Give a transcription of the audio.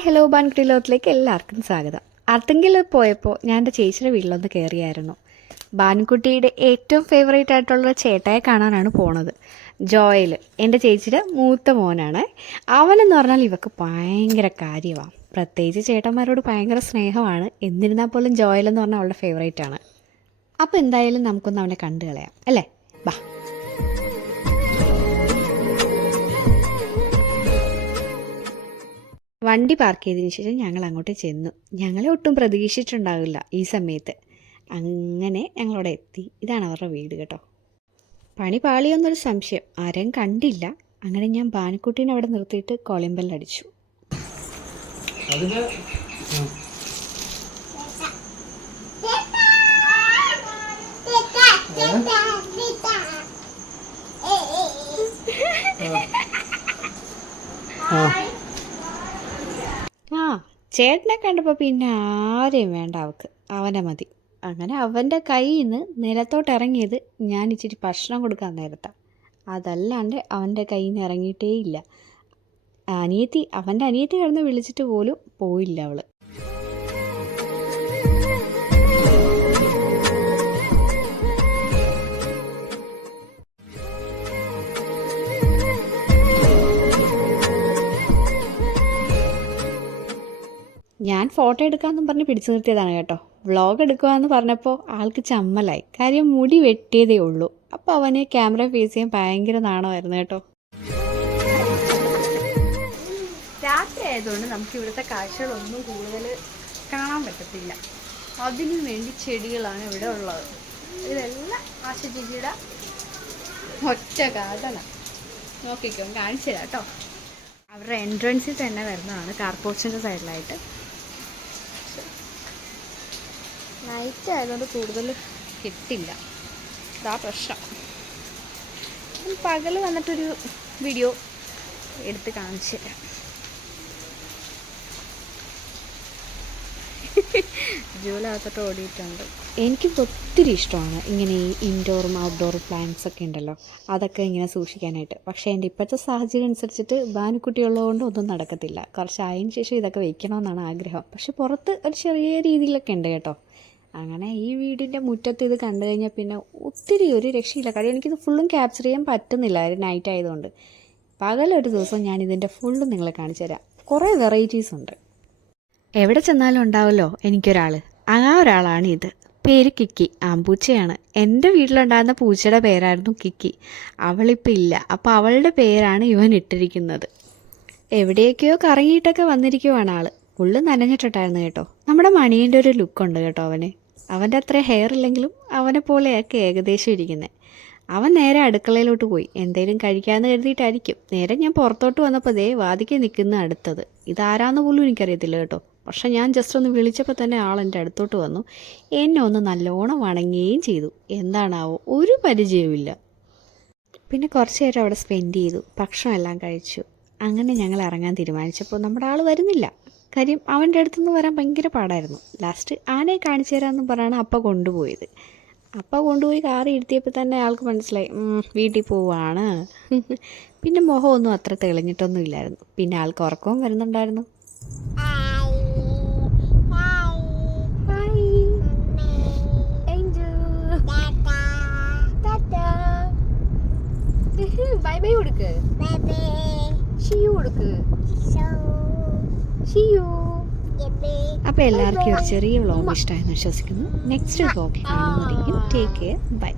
Hi hello ബാൻകുട്ടി ലോകത്തിലേക്ക് എല്ലാവർക്കും സ്വാഗതം. അർത്തിങ്കിൽ പോയപ്പോൾ ഞാൻ എൻ്റെ ചേച്ചിയുടെ വീട്ടിലൊന്ന് കയറിയായിരുന്നു. ബാൻകുട്ടിയുടെ ഏറ്റവും ഫേവറേറ്റ് ആയിട്ടുള്ള ചേട്ടായെ കാണാനാണ് പോണത്. ജോയൽ എൻ്റെ ചേച്ചിയുടെ മൂത്ത മോനാണ്. അവനെന്ന് പറഞ്ഞാൽ ഇവക്ക് ഭയങ്കര കാര്യമാണ്. പ്രത്യേകിച്ച് ചേട്ടന്മാരോട് ഭയങ്കര സ്നേഹമാണ്. എന്നിരുന്നാൽ പോലും ജോയൽ എന്ന് പറഞ്ഞാൽ അവളുടെ ഫേവറേറ്റ് ആണ്. അപ്പോൾ എന്തായാലും നമുക്കൊന്ന് അവനെ കണ്ടു കളയാം അല്ലേ? ബാ. വണ്ടി പാർക്ക് ചെയ്തതിന് ശേഷം ഞങ്ങൾ അങ്ങോട്ട് ചെന്നു. ഞങ്ങളെ ഒട്ടും പ്രതീക്ഷിച്ചിട്ടുണ്ടാവില്ല ഈ സമയത്ത്. അങ്ങനെ ഞങ്ങളവിടെ എത്തി. ഇതാണ് അവരുടെ വീട് കേട്ടോ. പണി പാളിയൊന്നൊരു സംശയം, ആരെയും കണ്ടില്ല. അങ്ങനെ ഞാൻ ബാനുക്കുട്ടീനെ അവിടെ നിർത്തിയിട്ട് കോളിംഗ് ബെൽ അടിച്ചു. ചേട്ടനെ കണ്ടപ്പോൾ പിന്നെ ആരെയും വേണ്ട അവൾക്ക്, അവനെ മതി. അങ്ങനെ അവൻ്റെ കയ്യിൽ നിന്ന് നിലത്തോട്ട് ഇറങ്ങിയത് ഞാൻ ഇച്ചിരി ഭക്ഷണം കൊടുക്കാൻ നേരത്താണ്. അതല്ലാണ്ട് അവൻ്റെ കയ്യിൽ നിന്ന് ഇറങ്ങിയിട്ടേ ഇല്ല. അവൻ്റെ അനിയത്തി കിടന്ന് വിളിച്ചിട്ട് പോലും പോയില്ല അവൾ. ഞാൻ ഫോട്ടോ എടുക്കാമെന്നും പറഞ്ഞ് പിടിച്ചു നിർത്തിയതാണ് കേട്ടോ. വ്ളോഗ് എടുക്കുകയെന്ന് പറഞ്ഞപ്പോൾ ആൾക്ക് ചമ്മലായി. കാര്യം മുടി വെട്ടിയതേ ഉള്ളൂ. അപ്പോൾ അവന് ക്യാമറ ഫേസ് ചെയ്യാൻ ഭയങ്കര നാണമായിരുന്നു കേട്ടോ. രാത്രി ആയതുകൊണ്ട് നമുക്ക് ഇവിടുത്തെ കാഴ്ചകളൊന്നും കൂടുതൽ കാണാൻ പറ്റത്തില്ല. അതിനു വേണ്ടി ചെടികളാണ് ഇവിടെ ഉള്ളത്. ഇതെല്ലാം ആശ ചേച്ചിയുടെ ഒറ്റ കാതല. നോക്കിക്കോ, കാണിച്ചു തരാം കേട്ടോ. അവരുടെ എൻട്രൻസിൽ തന്നെ വരുന്നതാണ്, കാർ പോർച്ചിൻ്റെ സൈഡിലായിട്ട്. നൈറ്റ് ആയതുകൊണ്ട് കൂടുതൽ കിട്ടില്ല, ഇതാ പ്രശ്നം. പകൽ വന്നിട്ടൊരു വീഡിയോ എടുത്ത് കാണിച്ചു തരാം. ജൂലകത്തോട്ട് ഓടിയിട്ടുണ്ട്. എനിക്ക് ഒത്തിരി ഇഷ്ടമാണ് ഇങ്ങനെ ഈ ഇൻഡോറും ഔട്ട്ഡോറും പ്ലാന്റ്സ് ഒക്കെ ഉണ്ടല്ലോ, അതൊക്കെ ഇങ്ങനെ സൂക്ഷിക്കാനായിട്ട്. പക്ഷേ എൻ്റെ ഇപ്പോഴത്തെ സാഹചര്യം അനുസരിച്ചിട്ട് ബാനുക്കുട്ടിയുള്ളതുകൊണ്ട് ഒന്നും നടക്കത്തില്ല. കുറച്ചായതിനു ശേഷം ഇതൊക്കെ വയ്ക്കണമെന്നാണ് ആഗ്രഹം. പക്ഷെ പുറത്ത് ഒരു ചെറിയ രീതിയിലൊക്കെ ഉണ്ട് കേട്ടോ. അങ്ങനെ ഈ വീടിൻ്റെ മുറ്റത്ത് ഇത് കണ്ടു കഴിഞ്ഞാൽ പിന്നെ ഒത്തിരി ഒരു രക്ഷയില്ല. കാര്യം എനിക്കിത് ഫുള്ളും ക്യാപ്ചർ ചെയ്യാൻ പറ്റുന്നില്ല, ഒരു നൈറ്റ് ആയതുകൊണ്ട്. പകലൊരു ദിവസം ഞാൻ ഇതിൻ്റെ ഫുള്ളും നിങ്ങളെ കാണിച്ചു തരാം. കുറേ വെറൈറ്റീസ് ഉണ്ട്. എവിടെ ചെന്നാലും ഉണ്ടാവുമല്ലോ എനിക്കൊരാൾ, ആ ഒരാളാണ് ഇത്. പേര് കിക്കി, ആമ്പൂച്ചയാണ്. എൻ്റെ വീട്ടിലുണ്ടായിരുന്ന പൂച്ചയുടെ പേരായിരുന്നു കിക്കി. അവളിപ്പോൾ ഇല്ല, അപ്പോൾ അവളുടെ പേരാണ് ഇവൻ ഇട്ടിരിക്കുന്നത്. എവിടെയൊക്കെയോ കറങ്ങിയിട്ടൊക്കെ വന്നിരിക്കുവാണ് ആൾ. ഫുള്ള് നനഞ്ഞിട്ടുണ്ടായിരുന്നു കേട്ടോ. നമ്മുടെ മണീൻ്റെ ഒരു ലുക്കുണ്ട് കേട്ടോ അവന്. അവൻ്റെ അത്ര ഹെയർ ഇല്ലെങ്കിലും അവനെ പോലെയൊക്കെ ഏകദേശം ഇരിക്കുന്നത്. അവൻ നേരെ അടുക്കളയിലോട്ട് പോയി എന്തേലും കഴിക്കാമെന്ന് കരുതിയിട്ടായിരിക്കും. നേരെ ഞാൻ പുറത്തോട്ട് വന്നപ്പോൾ വാതിക്കെ നിൽക്കുന്ന അടുത്തത്. ഇതാരാന്ന് പോലും എനിക്കറിയത്തില്ല കേട്ടോ. പക്ഷെ ഞാൻ ജസ്റ്റ് ഒന്ന് വിളിച്ചപ്പോൾ തന്നെ ആളെൻ്റെ അടുത്തോട്ട് വന്നു. എന്നെ ഒന്ന് നല്ലോണം വണങ്ങുകയും ചെയ്തു. എന്താണാവോ, ഒരു പരിചയവുമില്ല. പിന്നെ കുറച്ച് നേരം അവിടെ സ്പെൻഡ് ചെയ്തു, ഭക്ഷണമെല്ലാം കഴിച്ചു. അങ്ങനെ ഞങ്ങൾ ഇറങ്ങാൻ തീരുമാനിച്ചപ്പോൾ നമ്മുടെ ആൾ വരുന്നില്ല. കാര്യം അവൻ്റെ അടുത്തുനിന്ന് വരാൻ ഭയങ്കര പാടായിരുന്നു. ലാസ്റ്റ് ആനയെ കാണിച്ചു തരാമെന്ന് പറഞ്ഞാണ് അപ്പ കൊണ്ടുപോയത്. അപ്പ കൊണ്ടുപോയി കാറി ഇരുത്തിയപ്പോൾ തന്നെ ആൾക്ക് മനസ്സിലായി വീട്ടിൽ പോവാണ്. പിന്നെ മുഖമൊന്നും അത്ര തെളിഞ്ഞിട്ടൊന്നും ഇല്ലായിരുന്നു. പിന്നെ ആൾക്ക് ഉറക്കവും വരുന്നുണ്ടായിരുന്നു. ബൈ ബൈ കൊടുക്ക്, ഷിയു കൊടുക്ക്. അപ്പോൾ എല്ലാവർക്കും ഒരു ചെറിയ വ്ളോഗ് ഇഷ്ടമായെന്ന് വിശ്വസിക്കുന്നു. നെക്സ്റ്റ് വ്ളോഗ് കാണുന്നതായിരിക്കും. Take care, by.